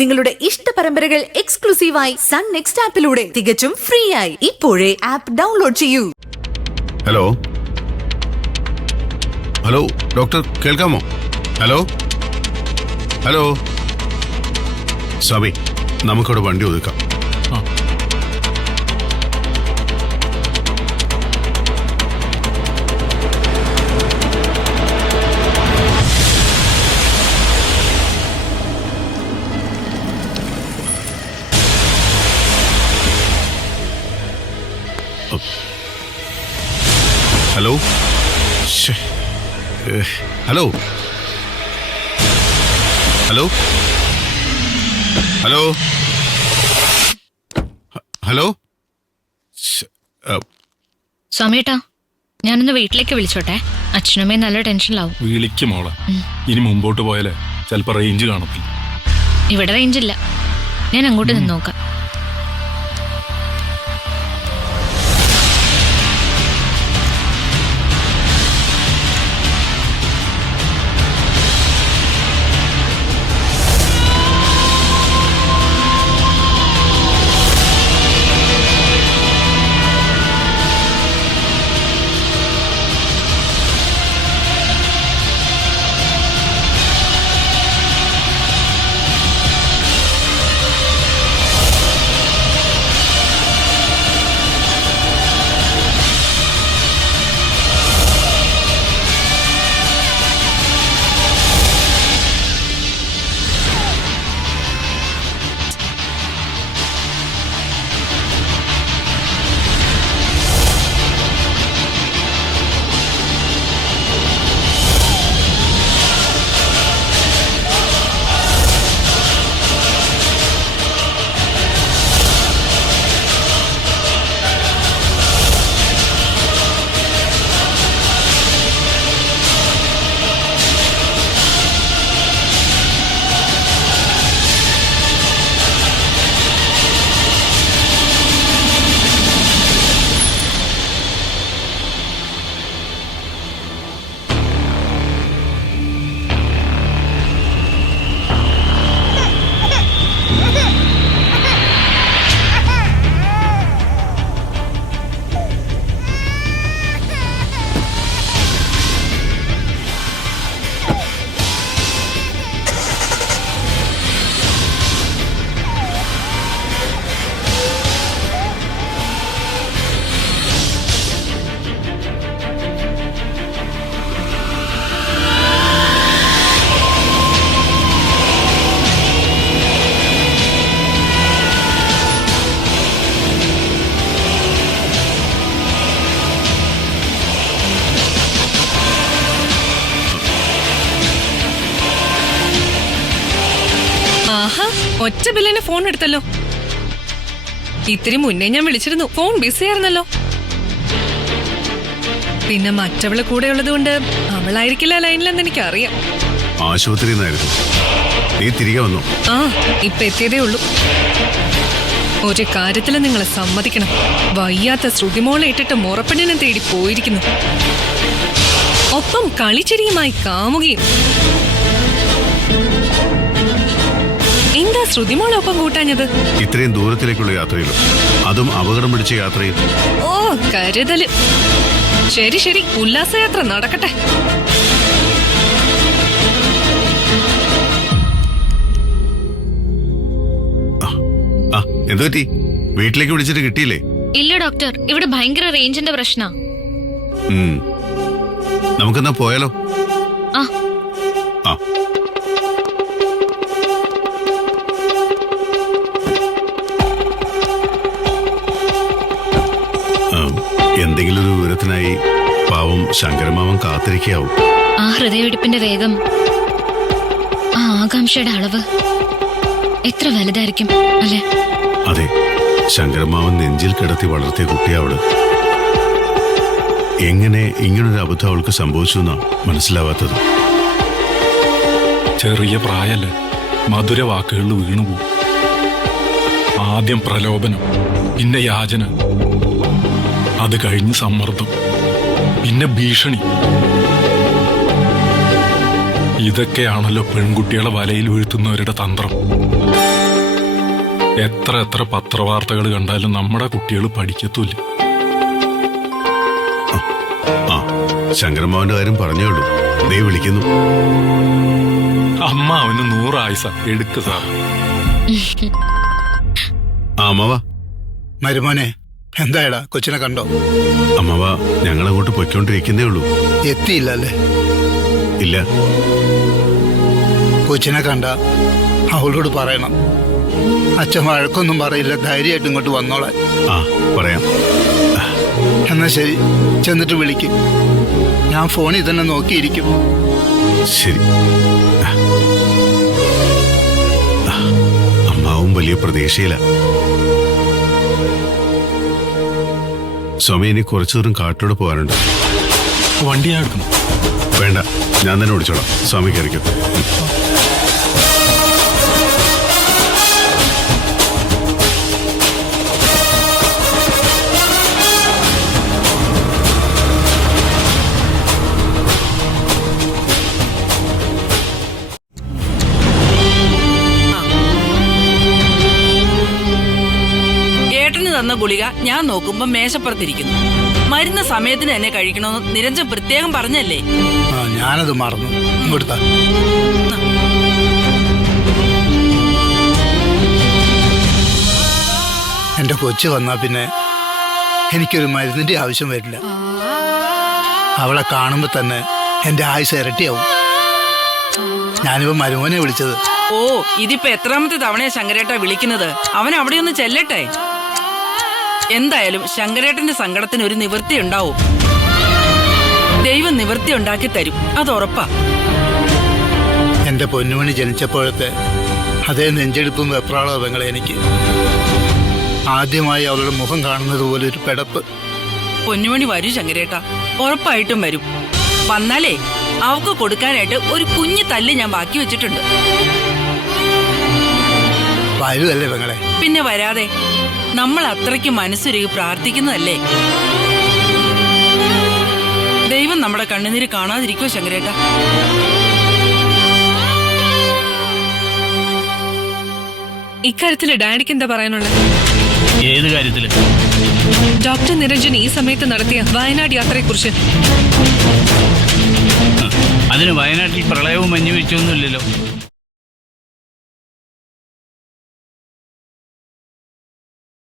നിങ്ങളുടെ ഇഷ്ട പരമ്പരകൾ എക്സ്ക്ലൂസീവായി സൺ നെക്സ്റ്റ് ആപ്പിലൂടെ തികച്ചും ഫ്രീ ആയി ഇപ്പോഴേ ആപ്പ് ഡൗൺലോഡ് ചെയ്യൂ. ഹലോ ഹലോ ഡോക്ടർ കേൾക്കാമോ? ഹലോ ഹലോ സബി, നമുക്കവിടെ വണ്ടി ഒതുക്കാം. Hello hello hello hello hello സ്വാമിയേട്ടാ, ഞാനൊന്ന് വീട്ടിലേക്ക് വിളിച്ചോട്ടെ. അച്ഛനമ്മയും നല്ല ടെൻഷനിലാവും. വിളിക്കും മോളെ. ഇനി മുമ്പോട്ട് പോയാലേ ചിലപ്പോ റേഞ്ച് കാണത്തില്ല. ഇവിടെ റേഞ്ച് ഇല്ല. ഞാൻ അങ്ങോട്ട് നിന്ന് നോക്കാം. ഒറ്റ ബില്ലിന് ഫോൺ എടുത്തല്ലോ. ഇത്തിരി മുന്നേ ഞാൻ വിളിച്ചിരുന്നു, ഫോൺ ബിസി ആയിരുന്നല്ലോ. പിന്നെ മറ്റവള് കൂടെ ഉള്ളത് കൊണ്ട് അവളായിരിക്കില്ല ലൈനിലെന്ന് എനിക്കറിയാം. ആശുപത്രിന്നായിരുന്നു. നീ തിരികെ വന്നു? ആ, ഇപ്പൊ എത്തിയതേ ഉള്ളൂ. ഒരു കാര്യത്തില് നിങ്ങളെ സമ്മതിക്കണം. വയ്യാത്ത ശ്രുതിമോളെ ഇട്ടിട്ട് മുറപ്പെണ്ണിനെ തേടി പോയിരിക്കുന്നു. ഒപ്പം കളിച്ചിരിയുമായി കാമുകയും. എന്താ ശ്രുതിമോളൊപ്പം കൂട്ടാഞ്ഞത്? ഇത്രയും ദൂരത്തിലേക്കുള്ള യാത്രയിലും, അതും അപകടം പിടിച്ച യാത്രയിൽ. ഓ, കരുതല്. ശരി ശരി, ഉല്ലാസയാത്ര നടക്കട്ടെ. എന്തുപറ്റി? വീട്ടിലേക്ക് വിളിച്ചിട്ട് കിട്ടിയില്ലേ? ഇല്ല ഡോക്ടർ, ഇവിടെ ഭയങ്കര റേഞ്ചിന്റെ പ്രശ്നാ. നമുക്കെന്നാ പോയാലോ? ആ ആ എന്തെങ്കിലും ഒരു വിവരത്തിനായി പാവം ശങ്കരമാവൻ കാത്തിരിക്കാവും. ആ ഹൃദയമിടിപ്പിന്റെ വേഗം, ആ ആകാംക്ഷയുടെ അളവ് എത്ര വലുതായിരിക്കും അല്ലേ? അതെ, ശങ്കരമാവൻ നെഞ്ചിൽ കിടത്തി വളർത്തിയ കുട്ടിയാവള്. എങ്ങനെ ഇങ്ങനൊരു അബദ്ധം അവൾക്ക് സംഭവിച്ചു എന്നാ മനസ്സിലാവാത്തത്. ചെറിയ പ്രായല്ലേ, മധുര വാക്കുകളിൽ വീണുപോകും. ആദ്യം പ്രലോഭനം, പിന്നെ യാചന, അത് കഴിഞ്ഞ് സമ്മർദ്ദം, പിന്നെ ഭീഷണി. ഇതൊക്കെയാണല്ലോ പെൺകുട്ടികളെ വലയിൽ വീഴ്ത്തുന്നവരുടെ തന്ത്രം. എത്ര പത്രവാർത്തകൾ കണ്ടാലും നമ്മുടെ കുട്ടികൾ പഠിക്കത്തൂല്ല. ആ ശങ്കരമാവന്റെ കാര്യം പറഞ്ഞേ ഉള്ളൂ. ദേ വിളിക്കുന്നു. അമ്മ അവന് 100 ആയുസ എടുക്ക് സാർ. അമ്മവ മരുമോനെ, എന്തായടാ കൊച്ചിനെ കണ്ടോ? അമ്മവ ഞങ്ങൾ അങ്ങോട്ട് പൊയ്ക്കൊണ്ടിരിക്കുന്നേ ഉള്ളൂ. എത്തിയില്ല അല്ലേ? ഇല്ല. കൊച്ചിനെ കണ്ട അവളോട് പറയണം, അച്ഛൻ വഴക്കൊന്നും പറയില്ല, ധൈര്യമായിട്ട് ഇങ്ങോട്ട് വന്നോളാൻ. ആ പറയാം. എന്നാ ശരി, ചെന്നിട്ട് വിളിക്കും. ഞാൻ ഫോണിൽ തന്നെ നോക്കിയിരിക്കും. ശരി. അമ്മാവും വലിയ പ്രതീക്ഷയില്ല. സ്വാമി, ഇനി കുറച്ചു ദൂരം കാട്ടിലൂടെ പോകാനുണ്ട്. വണ്ടി ഞാൻ എടുക്കണം. വേണ്ട, ഞാൻ തന്നെ ഓടിച്ചോളാം. സ്വാമി കയറിക്കോ. ഏട്ടന് തന്ന ഗുളിക ഞാൻ നോക്കുമ്പോ മേശപ്പുറത്തിരിക്കുന്നു. മരുന്ന് സമയത്തിന് തന്നെ കഴിക്കണമെന്ന് നിരഞ്ജൻ പ്രത്യേകം പറഞ്ഞല്ലേ? ഞാനത് മറന്നു. ഇങ്ങോട്ടാ. എന്റെ കൊച്ചു വന്നാ പിന്നെ എനിക്കൊരു മരുന്നിന്റെ ആവശ്യം വരില്ല. അവളെ കാണുമ്പോ തന്നെ എന്റെ ആയുസ് ഇരട്ടിയാവും. ഞാനിപ്പോ മരുമോനെ വിളിച്ചത്. ഓ, ഇതിപ്പോ എത്രാമത്തെ തവണയാ ശങ്കരേട്ട വിളിക്കുന്നത്? അവൻ അവിടെ ഒന്ന് ചെല്ലട്ടെ. എന്തായാലും ശങ്കരേട്ടന്റെ സങ്കടത്തിന് ഒരു നിവൃത്തി ഉണ്ടാവും. ദൈവം നിവൃത്തി ഉണ്ടാക്കി തരും, അത് ഉറപ്പാ. എന്റെ പൊന്നുമണി ജനിച്ചപ്പോഴത്തെ അതേ നെഞ്ചെടുപ്പും വെപ്രാളവങ്ങളെ എനിക്ക്. ആദ്യമായി അവളുടെ മുഖം കാണുന്നത് പോലെ ഒരു പെടപ്പ്. പൊന്നുമണി വരൂ ശങ്കരേട്ട, ഉറപ്പായിട്ടും വരും. വന്നാലേ അവക്ക് കൊടുക്കാനായിട്ട് ഒരു കുഞ്ഞു തല്ല് ഞാൻ ബാക്കി വെച്ചിട്ടുണ്ട്. വരുമല്ലേ പെങ്ങളെ? പിന്നെ വരാതെ. നമ്മൾ അത്രയ്ക്ക് മനസ്സുരുകി പ്രാർത്ഥിക്കുന്നതല്ലേ. ദൈവം നമ്മുടെ കണ്ണുനീര് കാണാതിരിക്കോ ശങ്കരേട്ട? ഇക്കാര്യത്തില് ഡാഡിക്ക് എന്താ പറയാനുള്ളത്? ഏത് കാര്യത്തില്? ഡോക്ടർ നിരഞ്ജൻ ഈ സമയത്ത് നടത്തിയ വയനാട് യാത്രയെക്കുറിച്ച്. അതിന് വയനാട്ടിൽ പ്രളയവും മഞ്ഞുവീഴ്ചയൊന്നുമില്ലല്ലോ.